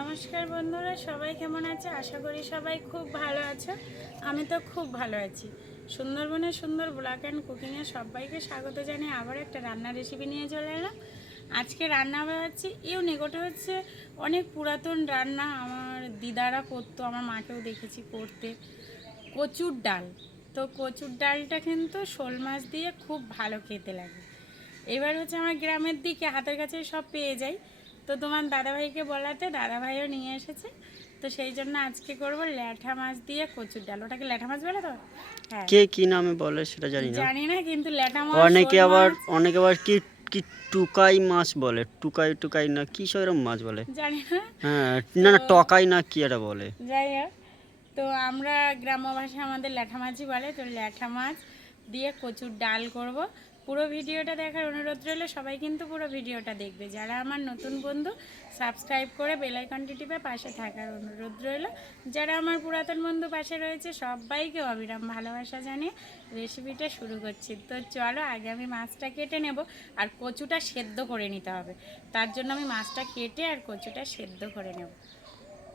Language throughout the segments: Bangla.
নমস্কার বন্ধুরা, সবাই কেমন আছে? আশা করি সবাই খুব ভালো আছে। আমি তো খুব ভালো আছি। সুন্দরবনের সুন্দর ব্লক অ্যান্ড কুকিংয়ে সবাইকে স্বাগত জানিয়ে আবার একটা রান্নার রেসিপি নিয়ে চলে এলাম। আজকে রান্না হচ্ছে ইউনিক ওটা হচ্ছে অনেক পুরাতন রান্না। আমার দিদারা করতো, আমার মাকেও দেখেছি করতে। কচুর ডাল। তো কচুর ডালটা কিন্তু শোল মাছ দিয়ে খুব ভালো খেতে লাগে। এবার হচ্ছে আমার গ্রামের দিকে, হাতের কাছে সব পেয়ে যাই। তো তোমার দাদাভাইকে বলাতে দাদাভাইও নিয়ে এসেছে। তো সেই জন্য আজকে করব ল্যাঠা মাছ দিয়ে কচুর ডাল। ওটাকে ল্যাঠা মাছ বলে তো? হ্যাঁ। কে কি নামে বলে সেটা জানি না। জানি না কিন্তু ল্যাঠা মাছ অনেকে আবার অনেকে আবার কি কি টুকাই মাছ বলে? টুকাই টুকাই না কি সব এরকম মাছ বলে? জানি না। হ্যাঁ না না টকাই না কি এটা বলে? যাই হোক তো আমরা গ্রাম্য ভাষায় আমাদের ল্যাঠা মাছই বলে। তো ল্যাঠা মাছ দিয়ে কচুর ডাল করব। পুরো ভিডিওটা দেখার অনুরোধ রইল, সবাই কিন্তু পুরো ভিডিওটা দেখবে। যারা আমার নতুন বন্ধু সাবস্ক্রাইব করে বেলাইকনটি টিপে পাশে থাকার অনুরোধ রইল। যারা আমার পুরাতন বন্ধু পাশে রয়েছে, সবাইকে অবিরাম ভালোবাসা জানিয়ে রেসিপিটা শুরু করছি। তো চলো, আগে আমি মাছটা কেটে নেব, আর কচুটা সেদ্ধ করে নিতে হবে। তার জন্য আমি মাছটা কেটে আর কচুটা সেদ্ধ করে নেব।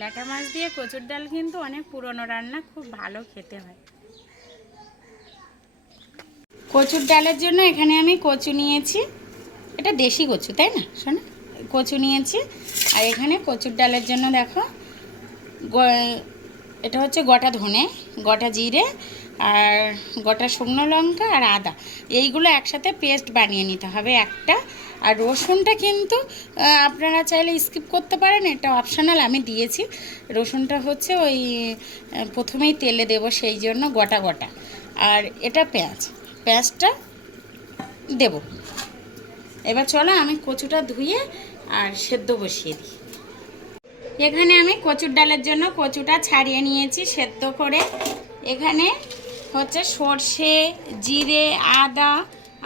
ল্যাটা মাছ দিয়ে কচুর ডাল কিন্তু অনেক পুরনো রান্না, খুব ভালো খেতে হয়। কচুর ডালের জন্য এখানে আমি কচু নিয়েছি। এটা দেশি কচু, তাই না? শোনা, কচু নিয়েছি। আর এখানে কচুর ডালের জন্য দেখো এটা হচ্ছে গোটা ধনে, গোটা জিরে আর গোটা শুকনো লঙ্কা আর আদা। এইগুলো একসাথে পেস্ট বানিয়ে নিতে হবে একটা। আর রসুনটা কিন্তু আপনারা চাইলে স্কিপ করতে পারেন, এটা অপশনাল আমি দিয়েছি। রসুনটা হচ্ছে ওই প্রথমেই তেলে দেব সেই জন্য গোটা গোটা। আর এটা পেঁয়াজ। পেঁয়াজটা দেব। এবার চলো আমি কচুটা ধুয়ে আর সেদ্ধ বসিয়ে দিই। এখানে আমি কচুর ডালের জন্য কচুটা ছাড়িয়ে নিয়েছি সেদ্ধ করে। এখানে হচ্ছে সর্ষে, জিরে, আদা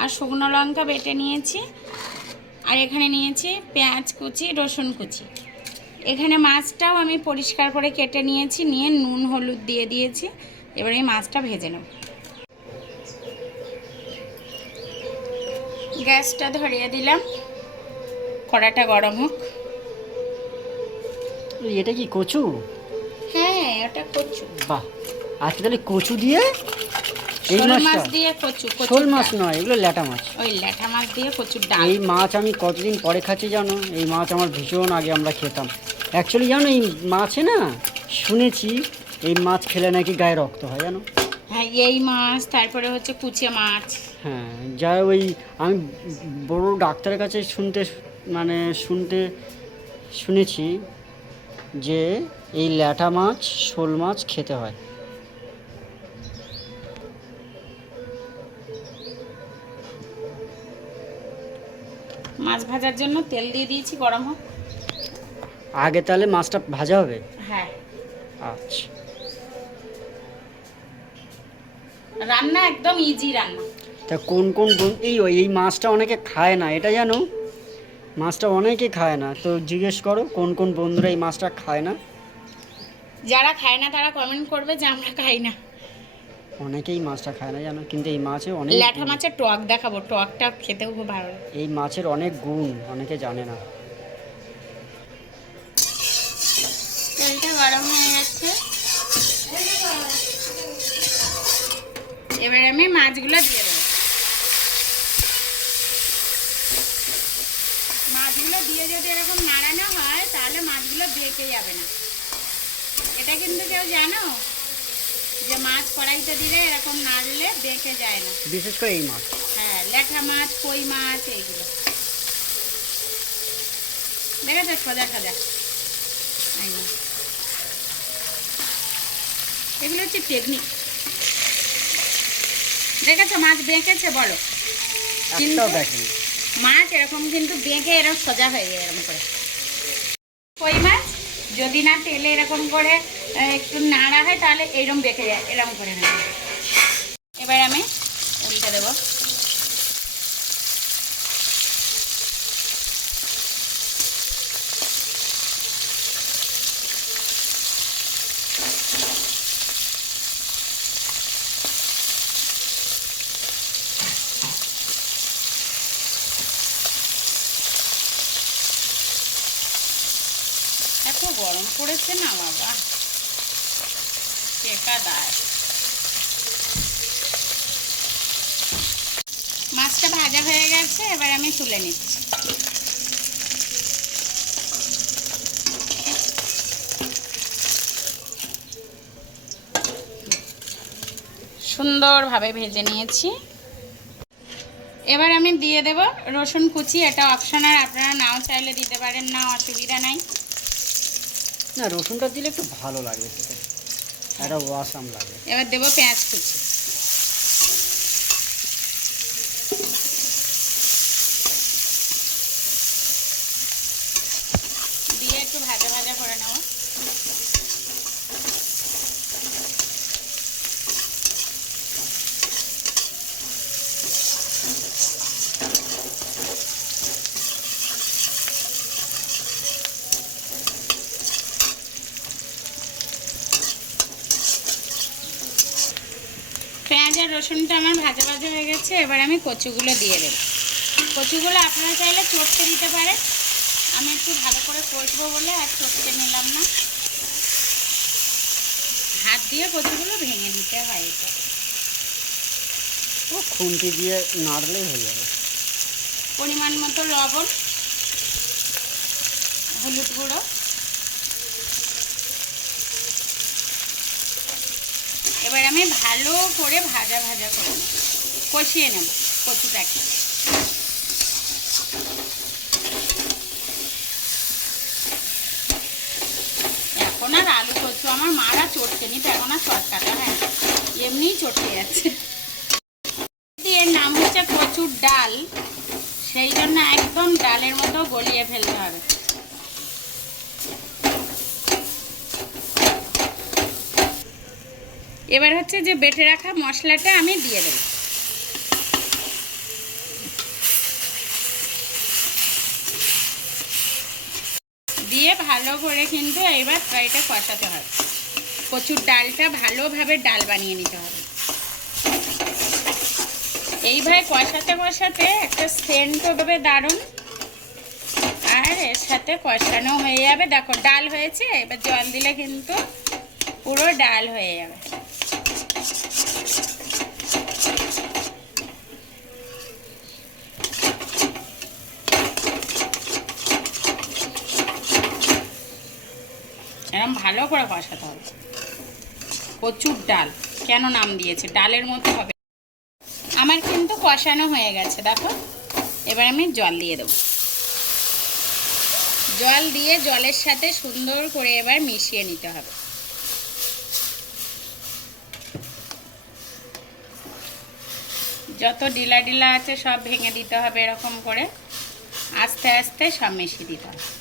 আর শুকনো লঙ্কা বেটে নিয়েছি। আর এখানে নিয়েছি পেঁয়াজ কুচি, রসুন কুচি। এখানে মাছটাও আমি পরিষ্কার করে কেটে নিয়েছি, নিয়ে নুন, হলুদ দিয়ে দিয়েছি। এবার এই মাছটা ভেজে নেব। গ্যাসটা ধরিয়ে দিলাম। কড়াটা গরম হোক। এটা কি কচু? হ্যাঁ এটা কচু। বাহ আজকে তাহলে কচু দিয়ে এই মাছ দিয়ে কচু শোল মাছ নয় এগুলো ল্যাটা মাছ। ওই ল্যাঠা মাছ দিয়ে কচুর ডাল। এই মাছ আমি কতদিন পরে খাচ্ছি জানো? এই মাছ আমার ভীষণ আগে আমরা খেতাম। অ্যাকচুয়ালি জানো এই মাছে না শুনেছি এই মাছ খেলে নাকি গায়ে রক্ত হয় জানো? হ্যাঁ এই মাছ তারপরে হচ্ছে কুচে মাছ। হ্যাঁ যা ওই আমি বড় ডাক্তারের কাছে শুনতে মানে শুনতে শুনেছি যে এই ল্যাটা মাছ শোল মাছ খেতে হয়। মাছ ভাজার জন্য তেল দিয়ে দিয়েছি গরম হোক। আগে তাহলে মাছটা ভাজা হবে? হ্যাঁ। আচ্ছা। রান্না একদম ইজি রান্না। তা কোন কোন এই ওই এই মাছটা অনেকে খায় না এটা জানো? মাছটা অনেকে খায় না তো জিজ্ঞেস করো কোন কোন বন্ধুরা এই মাছটা খায় না? যারা খায় না তারা কমেন্ট করবে যে আমরা খাই না। অনেকেই মাছটা খায় না জানো কিন্তু এই মাছে অনেক ল্যাঠা মাছের টক দেখাবো টকটা খেতেও খুব ভালো। এই মাছের অনেক গুণ অনেকে জানে না। তেলটা গরম হয়ে গেছে। এবার আমি মাছগুলো দিয়ে দেবো। মাছগুলো দিয়ে যদি এরকম নাড়ানো হয় তাহলে মাছগুলো বেঁকে যাবে না। এটা কিন্তু কেউ জানো? যে মাছ কড়াইতে দিলে এরকম নাড়লে বেঁকে যায় না। বিশেষ করে এই মাছ। হ্যাঁ ল্যাঠা মাছ কই মাছ এইগুলো। দেখেছ? সোজা সোজা। এগুলো হচ্ছে টেকনিক দেখেছ? মাছ বেঁকেছে বলো। কিন্তু- মাছ এরকম কিন্তু বেঁকে এরকম সোজা হয়ে যায় এরকম করে। কই মাছ? যদি না তেলে এরকম করে একটু নাড়া হয় তাহলে এরকম বেঁকে যায় এরকম করে নেবে। এবার আমি উল্টে দেবো। পড়েছে না বাবা? টেকা দায়। মাছটা ভাজা হয়ে গেছে, এবার আমি তুলে নিচ্ছি। সুন্দরভাবে ভেজে নিয়েছি। এবার আমি দিয়ে দেব রসুন কুচি, এটা অপশনাল আপনারা নাও চাইলে দিতে পারেন, না অসুবিধা নাই। না রসুনটা দিলে একটু ভালো লাগবে খেতে একটা ওয়াসাম লাগে। এবার দেবো পেঁয়াজ কুচি দিয়ে একটু ভাজা ভাজা করে নেব পেঁয়াজ আর রসুনটা আমার ভাজা ভাজা হয়ে গেছে এবার আমি কচুগুলো দিয়ে দেবো। কচুগুলো আপনারা চাইলে চটকে দিতে পারেন। আমি একটু ভালো করে কষবো বলে আর চটকে নিলাম না। হাত দিয়ে কচুগুলো ভেঙে দিতে হয় এটা। ও খুন্তি দিয়ে নাড়লেই হয়ে যাবে। পরিমাণ মতো লবণ হলুদ গুঁড়ো। এবার আমি ভালো করে ভাজা ভাজা করে কষিয়ে নেব কচুটাকে এখন আর আলু কচু, আমার মারা চটকে নিত এখন আর চটকাতে হয় এমনিই চটকে যাচ্ছে। এর নাম হচ্ছে কচুর ডাল। সেই জন্য একদম ডালের মতো গলিয়ে ফেলতে হবে। এবার হচ্ছে যে বেটে রাখা মশলাটা আমি দিয়ে দেবো। দিয়ে ভালো করে কিন্তু এবার এটা কষাতে হবে। কচুর ডালটা ভালোভাবে ডাল বানিয়ে নিতে হবে। এইভাবে কষাতে কষাতে একটা সেন্টও দেবে দারুণ। আর এর সাথে কষানো হয়ে যাবে। দেখো, ডাল হয়েছে, এবার জল দিলে কিন্তু পুরো ডাল হয়ে যাবে। এরকম ভালো করে কষাতে হবে। কচুর ডাল, কেন নাম দিয়েছে? ডালের মতো হবে। আমার কিন্তু কষানো হয়ে গেছে, দেখো। এবার আমি জল দিয়ে দেবো। জল দিয়ে জলের সাথে সুন্দর করে এবার মিশিয়ে নিতে হবে। যত ডিলা ডিলা আছে সব ভেঙে দিতে হবে এরকম করে। আস্তে আস্তে সব মিশিয়ে দিতে হবে।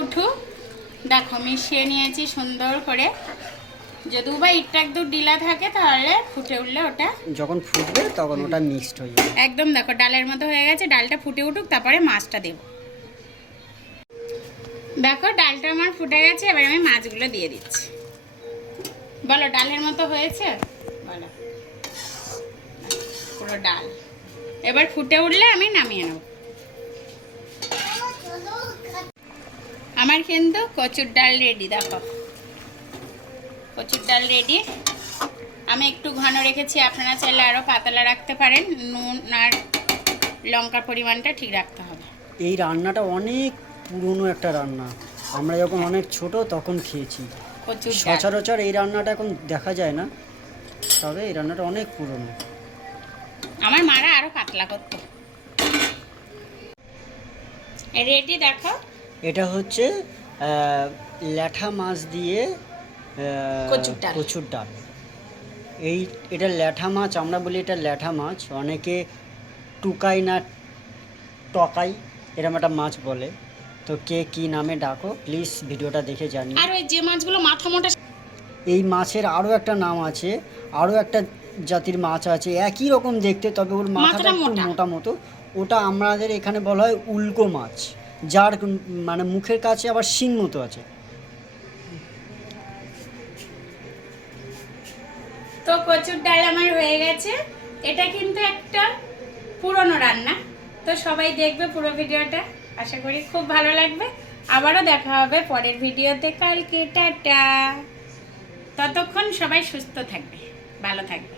উঠু? দেখো মিশিয়ে নিয়েছি সুন্দর করে। যদি বা ইটটা একদম ডিলা থাকে তাহলে ফুটে উঠলে ওটা যখন ফুটবে তখন ওটা মিক্সড হয়ে যাবে। একদম দেখো ডালের মতো হয়ে গেছে ডালটা ফুটে উঠুক তারপরে মাছটা দেব। দেখো ডালটা আমার ফুটে গেছে এবার আমি মাছগুলো দিয়ে দিচ্ছি। বলো ডালের মতো হয়েছে? বলো। পুরো ডাল। এবার ফুটে উঠলে আমি নামিয়ে নেব। আমার কিন্তু কচুর ডাল রেডি দেখো। কচুর ডাল রেডি আমি একটু ঘন রেখেছি আপনারা চাইলে আরও পাতলা রাখতে পারেন। নুন আর লঙ্কার পরিমাণটা ঠিক রাখতে হবে। এই রান্নাটা অনেক পুরনো একটা রান্না। আমরা যখন অনেক ছোট তখন খেয়েছি। সচরাচর এই রান্নাটা এখন দেখা যায় না। তবে এই রান্নাটা অনেক পুরনো। আমার মারা আরও পাতলা করতো। রেডি দেখো। এটা হচ্ছে ল্যাঠা মাছ দিয়ে কচুর ডাল। এই এটা ল্যাঠা মাছ আমরা বলি এটা ল্যাঠা মাছ। অনেকে টুকাই না টকাই এরকম একটা মাছ বলে। তো কে কি নামে ডাকো প্লিজ ভিডিওটা দেখে জানি আর ওই যে মাছগুলো মাথা মোটা এই মাছের আরও একটা নাম আছে আরও একটা জাতির মাছ আছে একই রকম দেখতে তবে ওর মাথাটা মাথাটা একটু মোটা। মোটা মতো। ওটা আমাদের এখানে বলা হয় উল্কো মাছ। যার মানে মুখের কাছে আবার শিং মতো আছে। তো কচুর ডাল আমার হয়ে গেছে। এটা কিন্তু একটা পুরনো রান্না। তো সবাই দেখবে পুরো ভিডিওটা। আশা করি খুব ভালো লাগবে। আবারও দেখা হবে পরের ভিডিওতে। কালকে, টাটা। ততক্ষণ সবাই সুস্থ থাকবে, ভালো থাকবে।